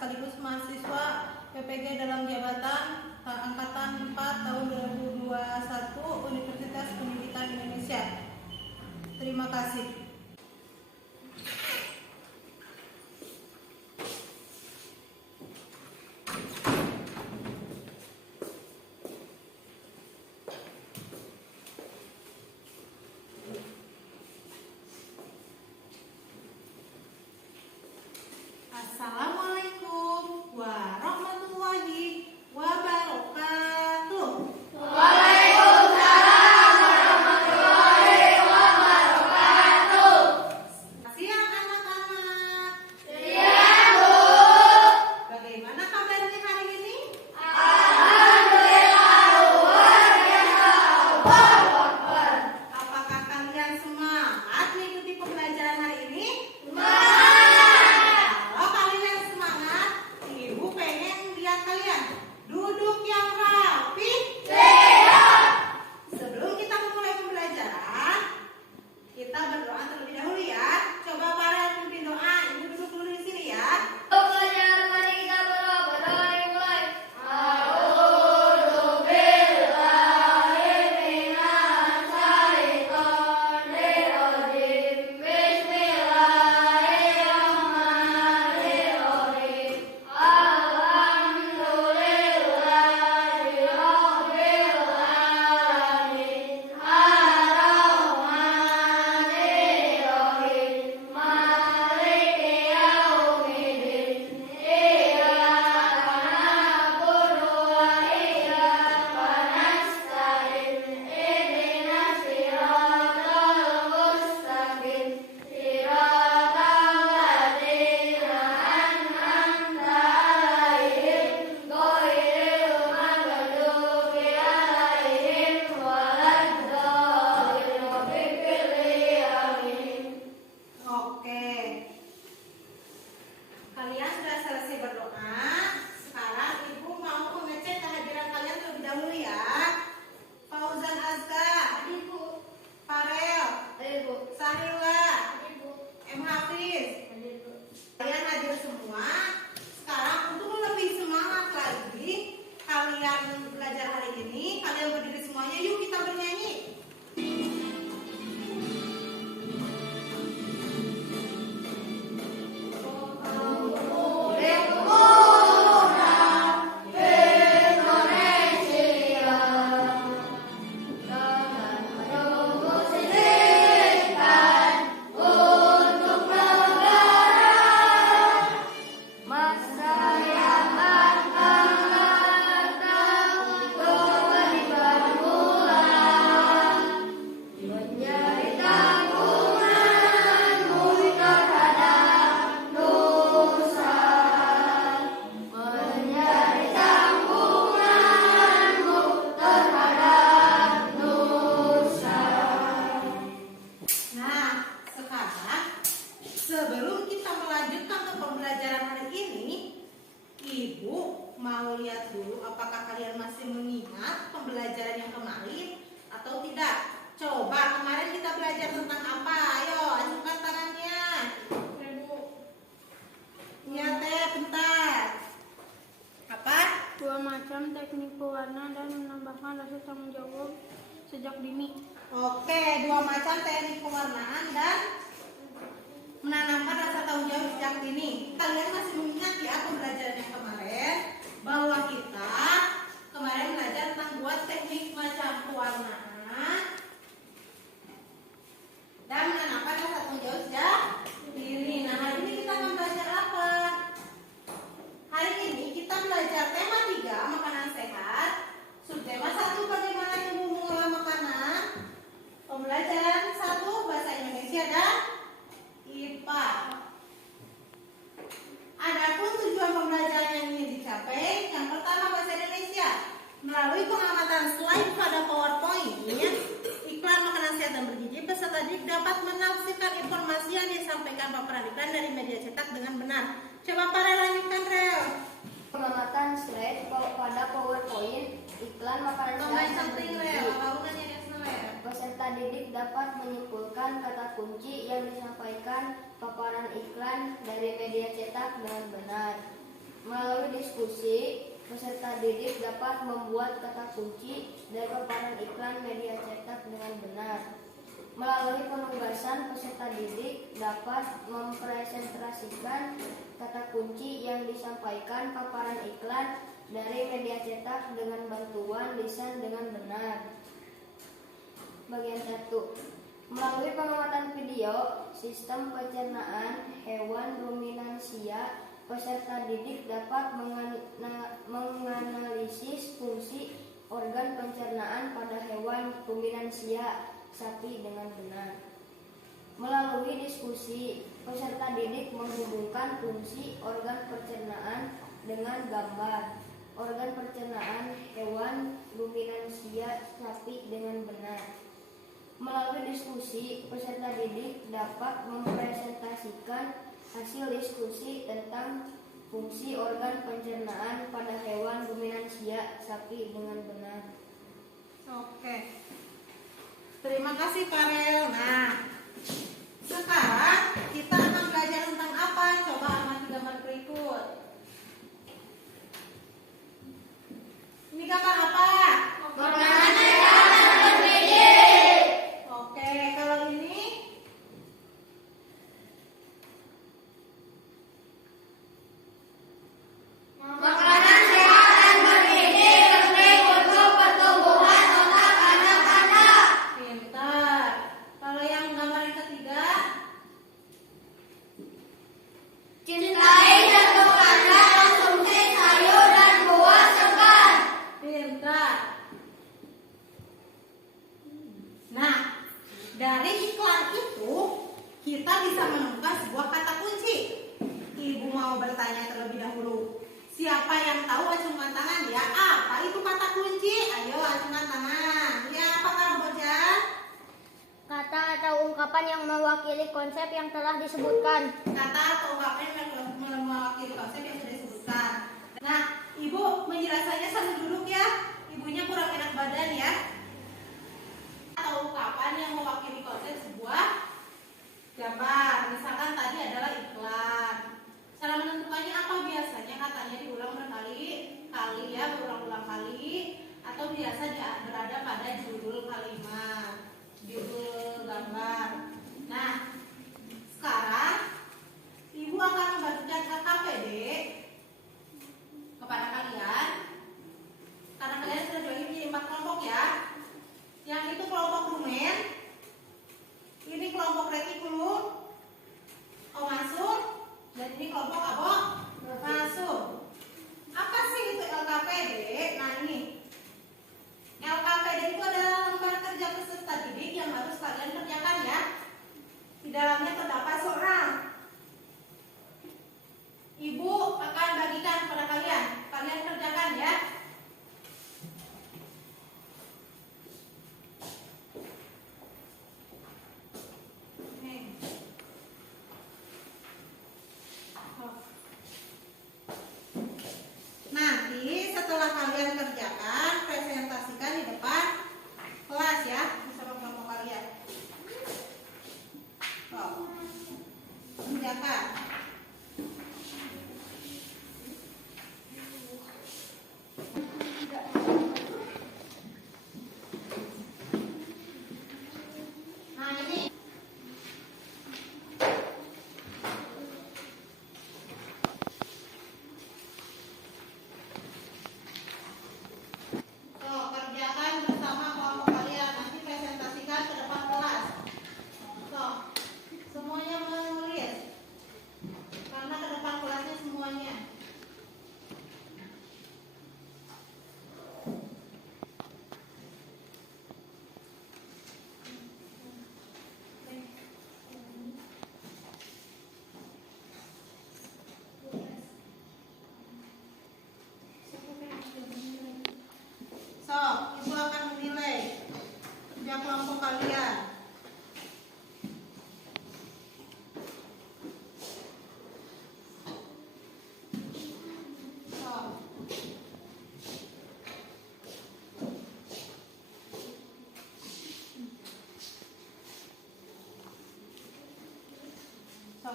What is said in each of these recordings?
sekaligus mahasiswa PPG dalam jabatan Angkatan 4 tahun 2021 Universitas Pendidikan Indonesia. Terima kasih. Assalamualaikum warahmatullahi wabarakatuh. Waalaikumsalam warahmatullahi wabarakatuh. Siang anak-anak. Siang, Bu. Bagaimana kabarnya hari ini? Alhamdulillah luar biasa. Allahu Akbar. Apakah kalian semangat mengikuti pembelajaran hari ini? Kalau kalian semangat, Ibu pengen lihat kalian duduk yang rapi. Sebelum kita memulai pembelajaran, kita berdoa terlebih dahulu ya. Coba para pimpin doa. Ibu duduk dulu di sini ya. Pembelajaran mari kita berdoa dimulai. A'udzu billahi minas syaitonir rajim. Bismillahirrahmanirrahim. Alhamdulillahi rabbil alamin. Ar-Rahmanir Rahim. Maliki yaumiddin. Iyyaka na'budu wa iyyaka nasta'in. Ihdinas siratal mustaqim. Siratal ladzina an'amta 'alaihim ghairil maghdubi 'alaihim waladdallin. Amin. Oke. Kalian sudah selesai berdoa. Sekarang Ibu mau mengecek kehadiran kalian terlebih dahulu ya. Fauzan Azka, Ibu. Farel, Ibu. Sarila, Ibu. M. Hafiz. Ibu. Kalian hadir semua. Sekarang untuk lebih semangat lagi kalian belajar hari ini, kalian berdiri semuanya. Yuk kita bernyanyi. Masa yang akan datang, kewajiban pulang menjadi tanggunganmu terhadap nusa, menjadi tanggunganmu terhadap nusa. Nah, sekarang sebelum kita melanjutkan ke pembelajaran hari ini, Ibu mau lihat dulu apakah kalian masih mengingat pembelajaran yang kemarin atau tidak. Coba kemarin kita belajar tentang apa? Ayo, ajukan tangannya. Iya teh, bentar. Apa? Dua macam teknik pewarna dan menambahkan rasa tanggung jawab sejak dini. Oke, dua macam teknik pewarnaan dan menanamkan rasa tanggung jawab sejak dini. Kalian masih mengingat ya pembelajaran yang kemarin bahwa kita kemarin belajar tentang buat teknik macam pewarnaan dan menanamkan rasa tanggung jawab sejak dini. Nah, hari ini kita akan belajar apa? Hari ini kita belajar tema 3 makanan sehat. Subtema 1 bagaimana ibu mengolah makanan. Pembelajaran 1 bahasa Indonesia dan IPA. Adapun tujuan pembelajaran yang ingin dicapai, yang pertama bahasa Indonesia melalui pengamatan slide pada PowerPoint, iklan makanan sehat dan bergizi, peserta didik dapat menafsirkan informasi yang disampaikan paparan iklan dari media cetak dengan benar. Coba para lanjutkan Rel. Pengamatan slide pada PowerPoint iklan makanan sehat Combine dan something bergizi. Rel, bangunannya di sana Rel. Peserta didik dapat menyimpulkan kata kunci yang disampaikan paparan iklan dari media cetak dengan benar. Melalui diskusi, peserta didik dapat membuat kata kunci dari paparan iklan media cetak dengan benar. Melalui penugasan, peserta didik dapat mempresentasikan kata kunci yang disampaikan paparan iklan dari media cetak dengan bantuan lisan dengan benar. Bagian 1. Melalui pengamatan video sistem pencernaan hewan ruminansia, peserta didik dapat menganalisis fungsi organ pencernaan pada hewan ruminansia sapi dengan benar. Melalui diskusi, peserta didik menghubungkan fungsi organ pencernaan dengan gambar organ pencernaan hewan ruminansia sapi dengan benar. Melalui diskusi, peserta didik dapat mempresentasikan hasil diskusi tentang fungsi organ pencernaan pada hewan ruminansia sapi dengan benar. Oke. Terima kasih Farel. Nah, sekarang kita akan belajar tentang apa? Coba amati gambar berikut. Ini gambar apa? Makanan sehat dan bergizi. Oke, kalau ini Makanan sehat dan bergizi penting untuk pertumbuhan otak anak-anak. pintar. Kalau yang gambar yang ketiga, Cintai jantung Anda, konsumsi sayur dan buah segar. pintar. Nah, dari iklan itu kita bisa menemukan sebuah kata kunci. Ibu mau bertanya terlebih dahulu. Siapa yang tahu, acungkan tangan ya. Apa itu kata kunci? Ayo acungkan tangan. Ya, apa Kamboja? Kata atau ungkapan yang mewakili konsep yang telah disebutkan. Kata atau ungkapan yang mewakili konsep yang sudah disebutkan. Nah, ibu menjelaskannya sambil duduk ya. Ibunya kurang enak badan ya. Atau ungkapan yang mewakili konsep sebuah gambar. Misalkan tadi adalah iklan. Cara menentukannya apa? Biasanya katanya diulang berkali-kali ya, berulang-ulang kali, atau biasa berada pada judul kalimat, judul gambar. Nah, sekarang ibu akan membagikan KKPD kepada kalian. Karena kalian sudah dibagi menjadi 4 kelompok ya. Yang itu kelompok rumen, ini kelompok retikulum, masuk, dan ini kelompok apa? Masuk. Apa sih itu LKPD? Nah ini, LKPD itu adalah lembar kerja peserta didik yang harus kalian kerjakan ya. Di dalamnya terdapat soal. Ibu akan bagikan kepada kalian. Kalian kerjakan ya. Nanti setelah kalian kerjakan, presentasikan di depan kelas ya, bersama kelompok kalian. Kerjakan. Nah ini. Kerjakan bersama kelompok kalian. Nanti presentasikan ke depan kelas. Semuanya menulis. Karena ke depan kelasnya semuanya. Ibu akan menilai kerja kelompok kalian.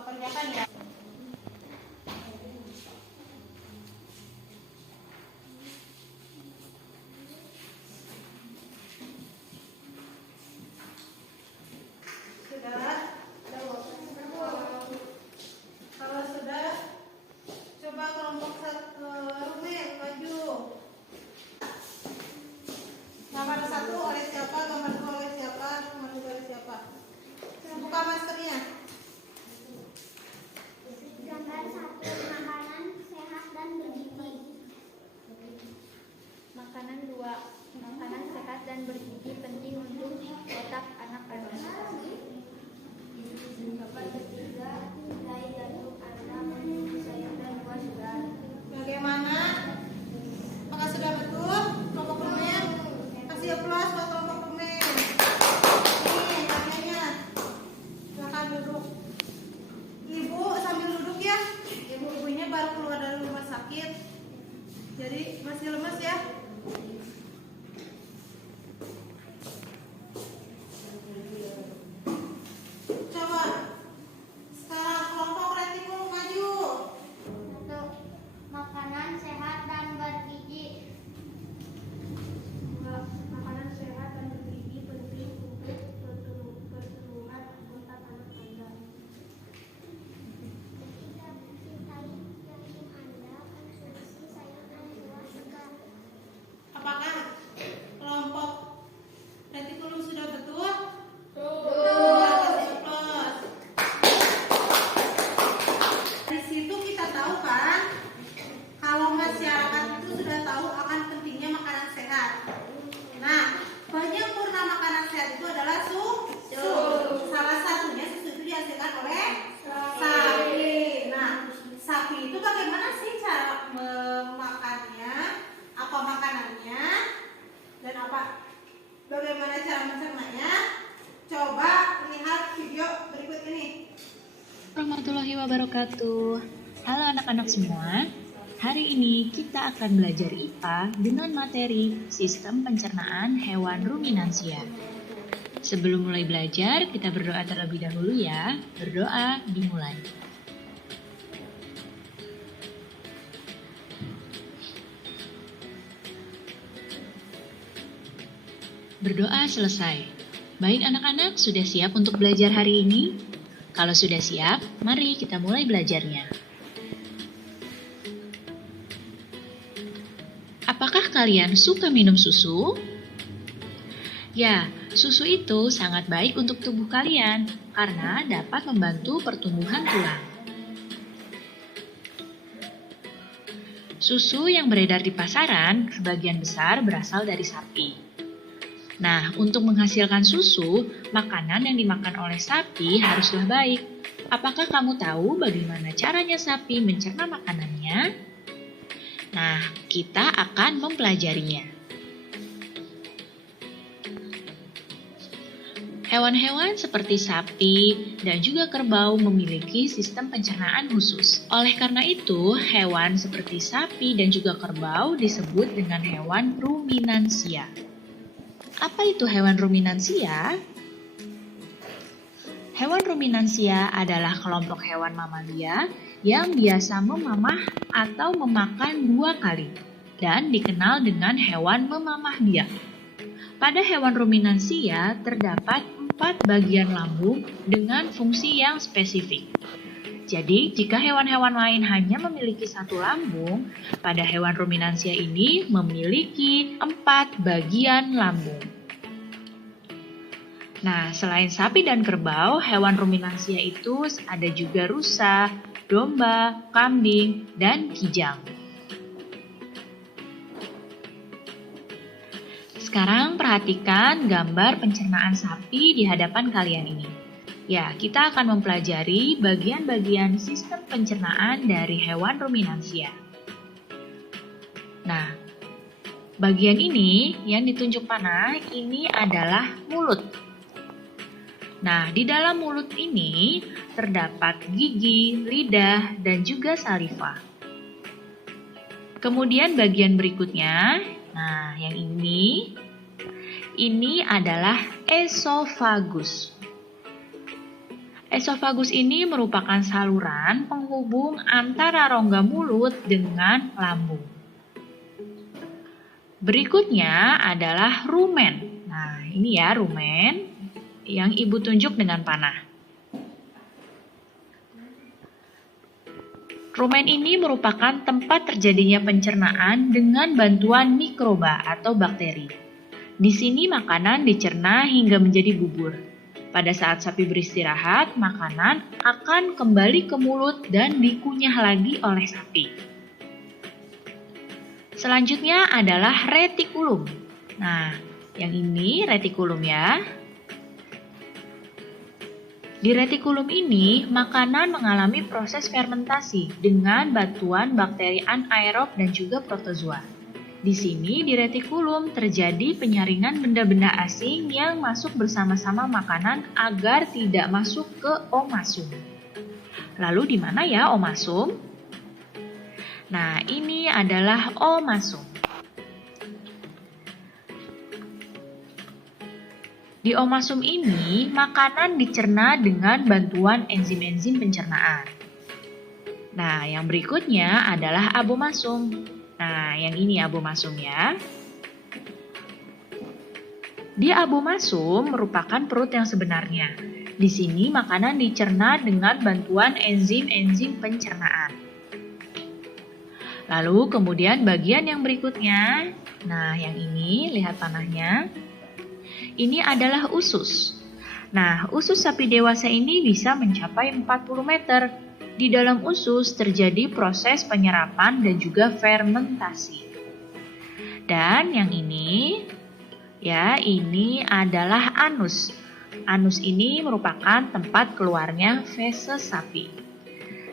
Kerjakan ya. Bagaimana? Apakah sudah betul kelompok permen? Kasih aplaus buat kelompok permen. Ini kakeknya. Silakan duduk. Ibu sambil duduk ya. Ibu-ibunya baru keluar dari rumah sakit. Jadi masih lemas ya. Coba sekarang kelompok retikulum maju. Untuk makanan sehat dan bergizi. Makanan sehat dan bergizi penting untuk pertumbuhan otak anak Anda. Apakah kelompok retikulum sudah betul? Plus. Di situ kita tahu kan, kalau masyarakat itu sudah tahu akan pentingnya makanan sehat. Nah, penyempurna makanan sehat itu adalah susu. Salah satunya susu itu dihasilkan oleh sapi. Nah, sapi itu bagaimana sih cara memakannya? Apa makanannya? Dan bagaimana cara mencernanya? Coba lihat video berikut ini. Warahmatullahi wabarakatuh. Halo anak-anak semua. Hari ini kita akan belajar IPA dengan materi Sistem Pencernaan Hewan Ruminansia. Sebelum mulai belajar, kita berdoa terlebih dahulu ya. Berdoa dimulai. Berdoa selesai. Baik anak-anak, sudah siap untuk belajar hari ini? Kalau sudah siap, mari kita mulai belajarnya. Apakah kalian suka minum susu? Ya, susu itu sangat baik untuk tubuh kalian karena dapat membantu pertumbuhan tulang. Susu yang beredar di pasaran sebagian besar berasal dari sapi. Nah, untuk menghasilkan susu, makanan yang dimakan oleh sapi haruslah baik. Apakah kamu tahu bagaimana caranya sapi mencerna makanannya? Nah, kita akan mempelajarinya. Hewan-hewan seperti sapi dan juga kerbau memiliki sistem pencernaan khusus. Oleh karena itu, hewan seperti sapi dan juga kerbau disebut dengan hewan ruminansia. Apa itu hewan ruminansia? Hewan ruminansia adalah kelompok hewan mamalia yang biasa memamah atau memakan 2 kali dan dikenal dengan hewan memamah biak. Pada hewan ruminansia terdapat 4 bagian lambung dengan fungsi yang spesifik. Jadi, jika hewan-hewan lain hanya memiliki 1 lambung, pada hewan ruminansia ini memiliki 4 bagian lambung. Nah, selain sapi dan kerbau, hewan ruminansia itu ada juga rusa, domba, kambing, dan kijang. Sekarang perhatikan gambar pencernaan sapi di hadapan kalian ini. Ya, kita akan mempelajari bagian-bagian sistem pencernaan dari hewan ruminansia. Nah, bagian ini yang ditunjuk panah ini adalah mulut. Nah, di dalam mulut ini terdapat gigi, lidah, dan juga saliva. Kemudian bagian berikutnya, nah yang ini adalah esofagus. Esofagus ini merupakan saluran penghubung antara rongga mulut dengan lambung. Berikutnya adalah rumen. Nah, ini ya rumen yang ibu tunjuk dengan panah. Rumen ini merupakan tempat terjadinya pencernaan dengan bantuan mikroba atau bakteri. Di sini makanan dicerna hingga menjadi bubur. Pada saat sapi beristirahat, makanan akan kembali ke mulut dan dikunyah lagi oleh sapi. Selanjutnya adalah retikulum. Nah, yang ini retikulum ya. Di retikulum ini, makanan mengalami proses fermentasi dengan bantuan bakteri anaerob dan juga protozoa. Di sini, di retikulum terjadi penyaringan benda-benda asing yang masuk bersama-sama makanan agar tidak masuk ke omasum. Lalu di mana ya omasum? Nah, ini adalah omasum. Di omasum ini, makanan dicerna dengan bantuan enzim-enzim pencernaan. Nah, yang berikutnya adalah abomasum. Nah, yang ini abomasum ya. Di abomasum merupakan perut yang sebenarnya. Di sini makanan dicerna dengan bantuan enzim-enzim pencernaan. Lalu kemudian bagian yang berikutnya. Nah, yang ini lihat panahnya. Ini adalah usus. Nah, usus sapi dewasa ini bisa mencapai 40 meter. Di dalam usus terjadi proses penyerapan dan juga fermentasi. Dan yang ini, ya, ini adalah anus. Anus ini merupakan tempat keluarnya feses sapi.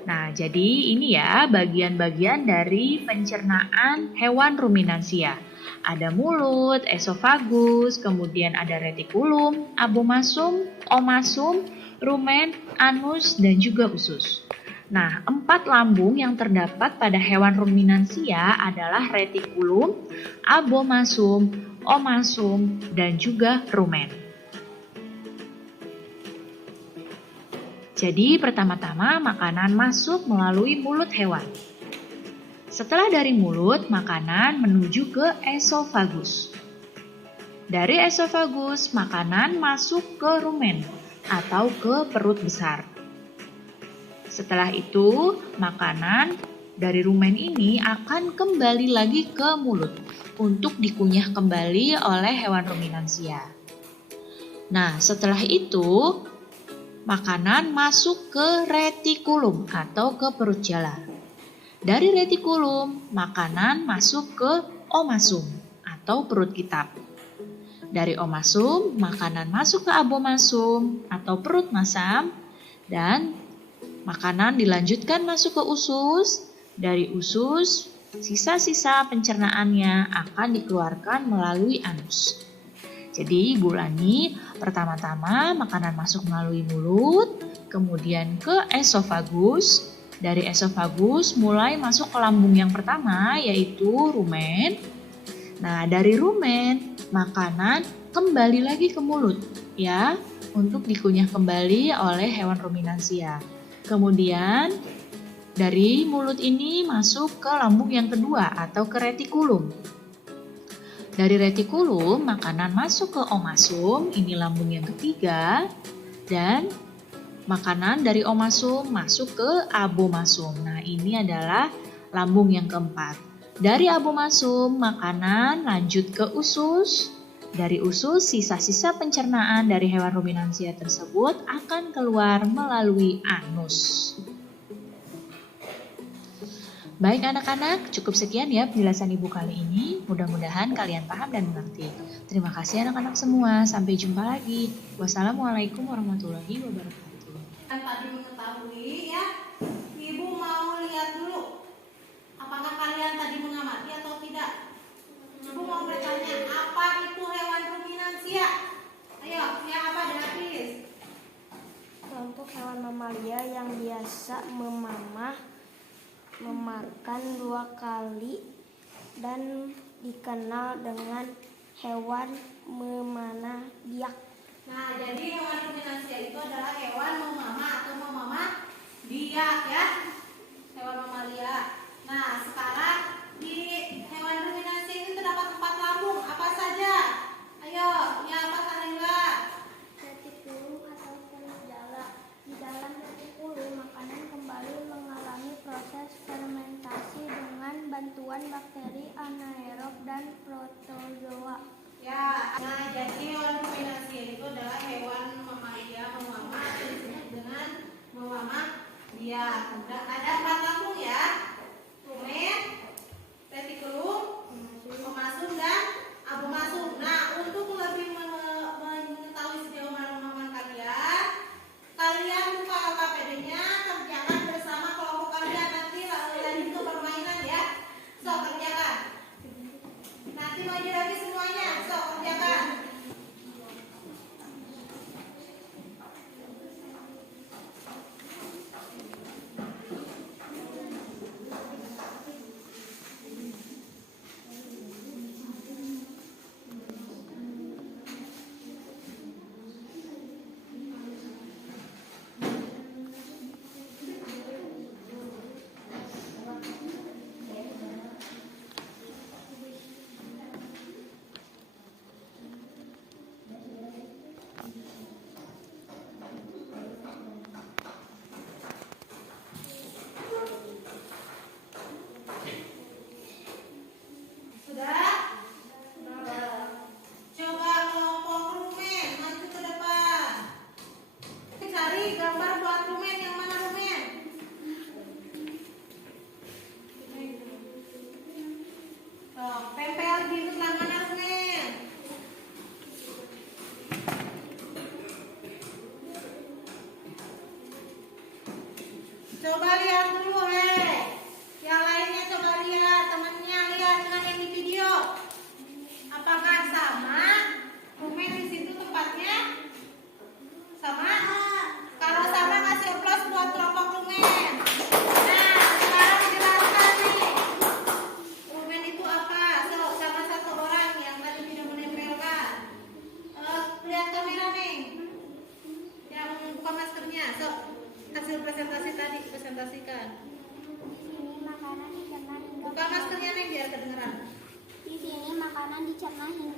Nah, jadi ini ya bagian-bagian dari pencernaan hewan ruminansia. Ada mulut, esofagus, kemudian ada retikulum, abomasum, omasum, rumen, anus, dan juga usus. Nah, 4 lambung yang terdapat pada hewan ruminansia adalah retikulum, abomasum, omasum, dan juga rumen. Jadi, pertama-tama makanan masuk melalui mulut hewan. Setelah dari mulut, makanan menuju ke esofagus. Dari esofagus, makanan masuk ke rumen atau ke perut besar. Setelah itu, makanan dari rumen ini akan kembali lagi ke mulut untuk dikunyah kembali oleh hewan ruminansia. Nah, setelah itu, makanan masuk ke retikulum atau ke perut jala. Dari retikulum, makanan masuk ke omasum atau perut kitab. Dari omasum, makanan masuk ke abomasum atau perut masam. Dan makanan dilanjutkan masuk ke usus. Dari usus, sisa-sisa pencernaannya akan dikeluarkan melalui anus. Jadi Ibu Lani, pertama-tama makanan masuk melalui mulut, kemudian ke esofagus. Dari esofagus mulai masuk ke lambung yang pertama yaitu rumen. Nah, dari rumen makanan kembali lagi ke mulut ya untuk dikunyah kembali oleh hewan ruminansia. Kemudian dari mulut ini masuk ke lambung yang kedua atau ke retikulum. Dari retikulum makanan masuk ke omasum, ini lambung yang ketiga, dan makanan dari omasum masuk ke abomasum. Nah, ini adalah lambung yang keempat. Dari abomasum, makanan lanjut ke usus. Dari usus, sisa-sisa pencernaan dari hewan ruminansia tersebut akan keluar melalui anus. Baik anak-anak, cukup sekian ya penjelasan Ibu kali ini. Mudah-mudahan kalian paham dan mengerti. Terima kasih anak-anak semua. Sampai jumpa lagi. Wassalamualaikum warahmatullahi wabarakatuh. Tadi mengetahui ya, Ibu mau lihat dulu apakah kalian tadi mengamati atau tidak. Ibu mau bertanya, apa itu hewan ruminansia? Ayo, yang apa Davis? Kelompok hewan mamalia yang biasa memakan 2 kali dan dikenal dengan hewan memanah biak. Nah, jadi hewan ruminansia itu adalah hewan memamah atau memamah biak ya, hewan mamalia. Nah, sekarang di hewan ruminansia itu terdapat 4 lambung. Apa saja? Ayo, ya apa kalian lihat? Retikulum atau perut jala. Di dalam retikulum, makanan kembali mengalami proses fermentasi dengan bantuan bakteri anaerob dan protozoa. Ya, nah jadi hewan ruminansia itu adalah hewan mamalia memamah atau disebut dengan memamah biak. Ada 4 lambung ya, rumen, retikulum, omasum, dan abomasum. Nah, untuk lebih mengetahui sejauh mana pemahaman kalian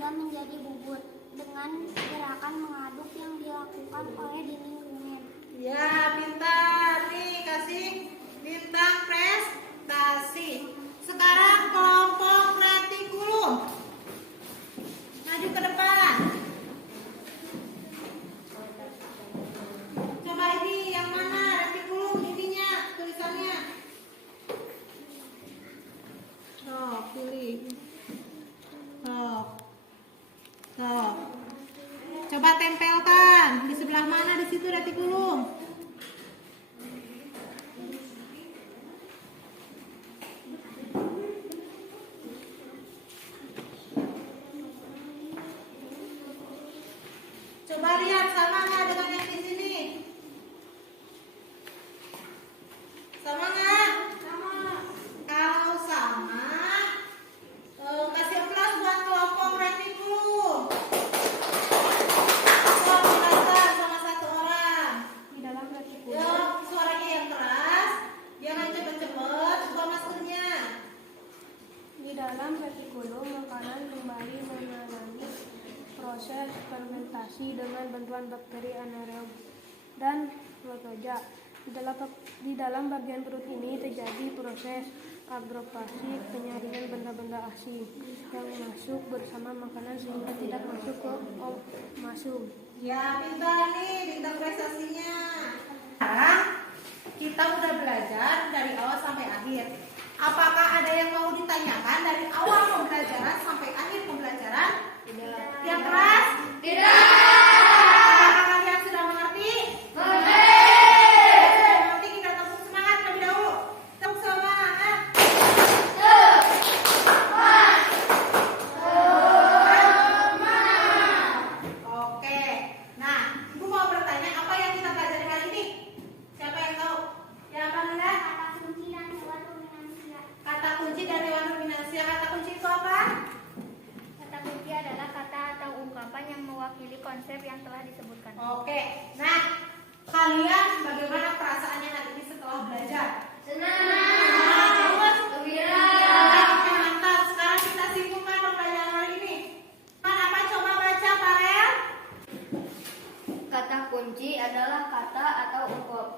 hingga menjadi bubur dengan gerakan mengaduk yang dilakukan oleh dinding rumen. Ya, pintar. Nih, kasih bintang prestasi. Sekarang kelompok retikulum. Maju ke depan. Coba ini yang mana retikulum ininya, tulisannya. Oh, pilih. Oh. Tuh. Coba tempelkan. Di sebelah mana di situ retikulum? Coba lihat sama nggak dengan yang di sini? Sama nggak? Sama. Kalau sama, kasih aplaus buat kelompok retikulum. Sama satu orang. Di dalam retikulum, Yo, suaranya yang keras. Jangan cepet-cepet. Buka maskernya. di dalam retikulum makanan kembali mengalami proses fermentasi dengan bantuan bakteri anaerob dan protozoa. Di dalam bagian perut ini terjadi proses agrofasi, penyaringan benda-benda asing yang masuk bersama makanan sehingga tidak masuk ke omasum. Ya, pintar nih bintang prestasinya. Sekarang kita udah belajar dari awal sampai akhir. Apakah ada yang mau ditanyakan dari awal pembelajaran sampai akhir pembelajaran? Tidak. Yang keras? Tidak. Apakah kalian sudah mengerti? Nanti kita tepuk semangat terlebih dahulu. Tepuk semangat. Oke. Nah, Ibu mau bertanya apa yang kita pelajari kali ini? Siapa yang tahu? Siapa Nanda? Kata kunci dan hewan ruminansia. Kata kunci itu apa? Kata kunci adalah kata atau ungkapan yang mewakili konsep yang telah disebutkan. Oke. Nah, kalian bagaimana perasaannya hari ini setelah belajar? Mantap. Sekarang kita simpulkan pembelajaran hari ini. Apa coba baca Farel? Kata kunci adalah kata atau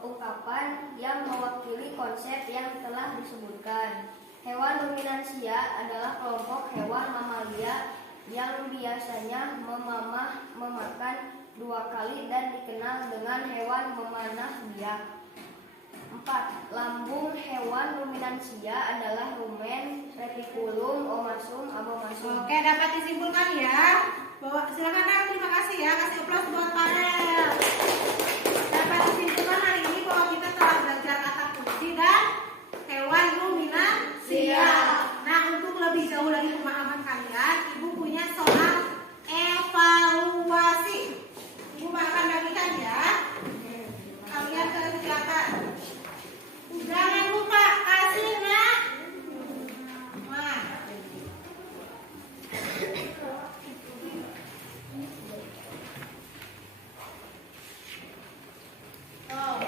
ungkapan yang mewakili konsep yang telah disebutkan. Hewan ruminansia adalah kelompok hewan mamalia yang biasanya memakan 2 kali dan dikenal dengan hewan memanah biak. 4. Lambung hewan ruminansia adalah rumen, retikulum, omasum, abomasum. Oke, dapat disimpulkan ya. Bahwa silakan Nel, terima kasih ya. Kasih aplaus buat Farel. Dapat disimpulkan hari ini bahwa kita telah belajar kata kunci dan hewan ruminansia. Nah, untuk lebih jauh lagi pemahaman kalian, Ibu punya soal evaluasi. Ibu akan bagikan ya. Kalian silakan. Jangan lupa kasih nak. Nah. Oh.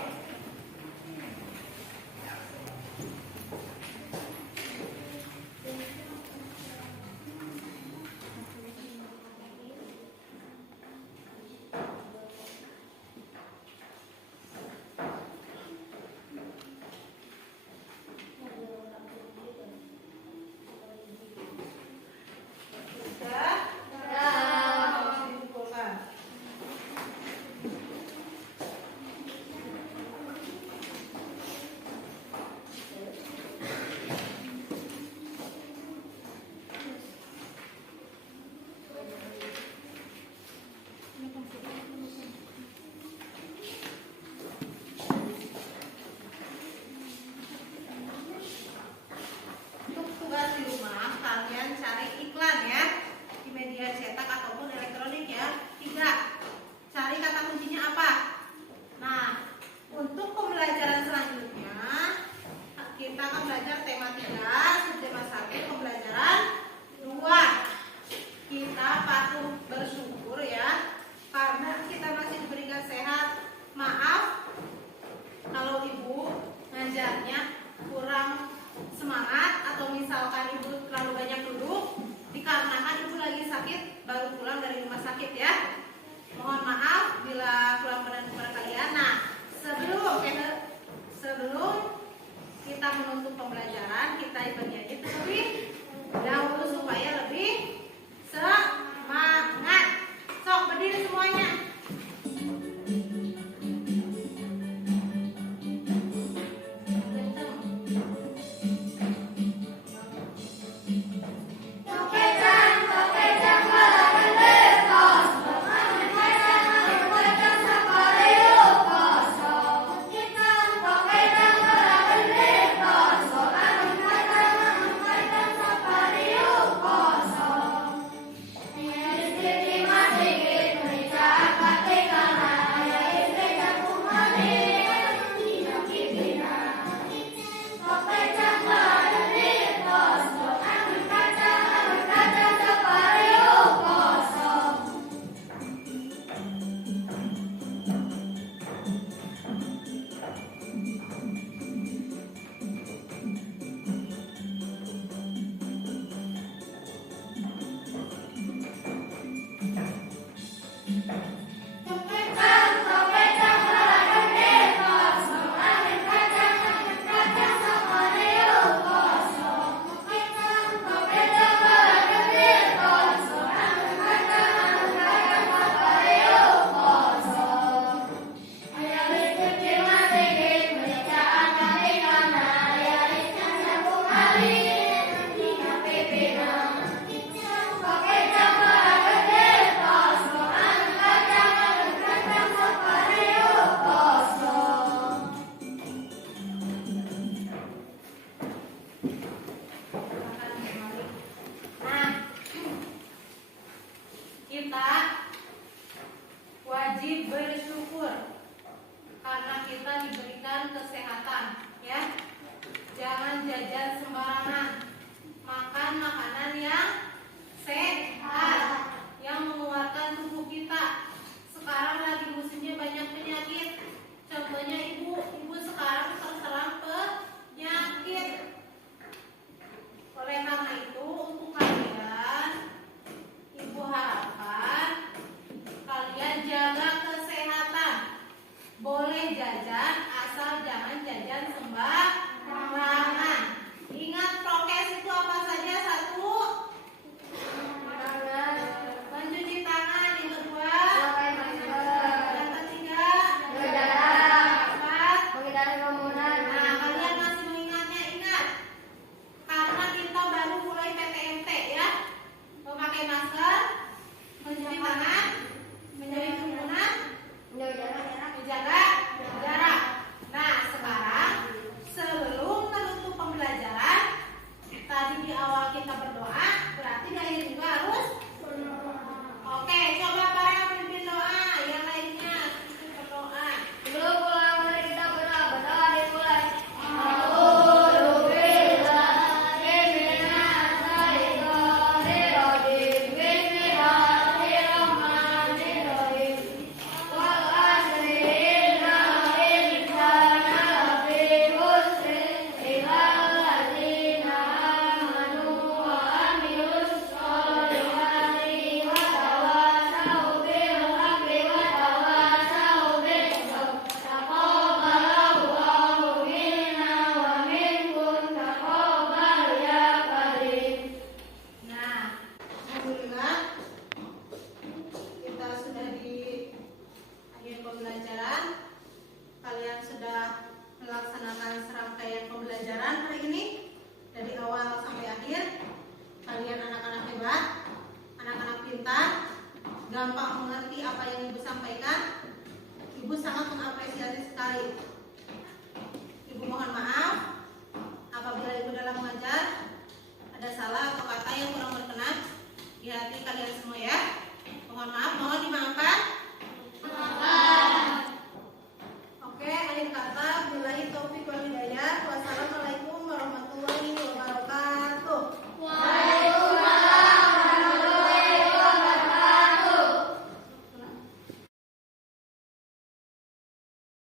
bagian